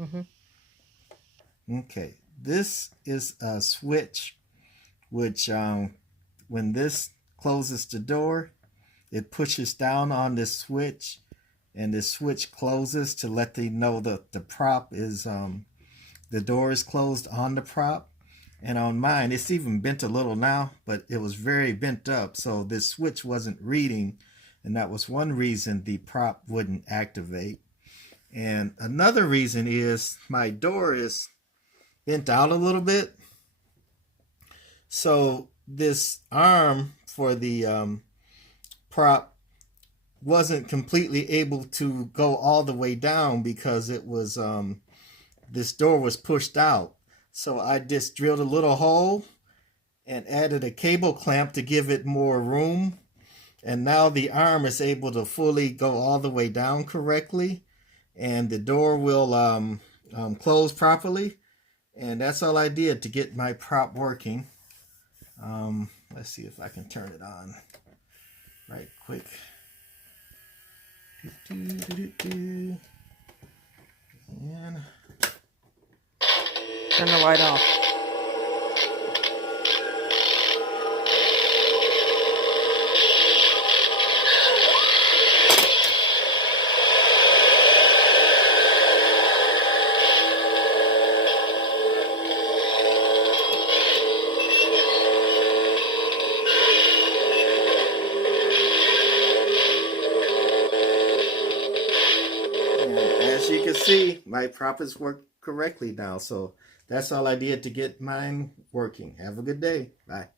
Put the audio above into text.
Mm-hmm. Okay, this is a switch which when this closes the door, it pushes down on this switch, and the switch closes to let you know that the prop is the door is closed on the prop. And on mine, it's even bent a little now, but it was very bent up, so this switch wasn't reading, and that was one reason the prop wouldn't activate. And another reason is my door is bent out a little bit, so this arm for the prop wasn't completely able to go all the way down because it was this door was pushed out. So I just drilled a little hole and added a cable clamp to give it more room. And now the arm is able to fully go all the way down correctly, and the door will close properly. And that's all I did to get my prop working. Let's see if I can turn it on right quick. And Turn the light off. as you can see, my prop is worked correctly now. So that's all I did to get mine working. Have a good day. Bye.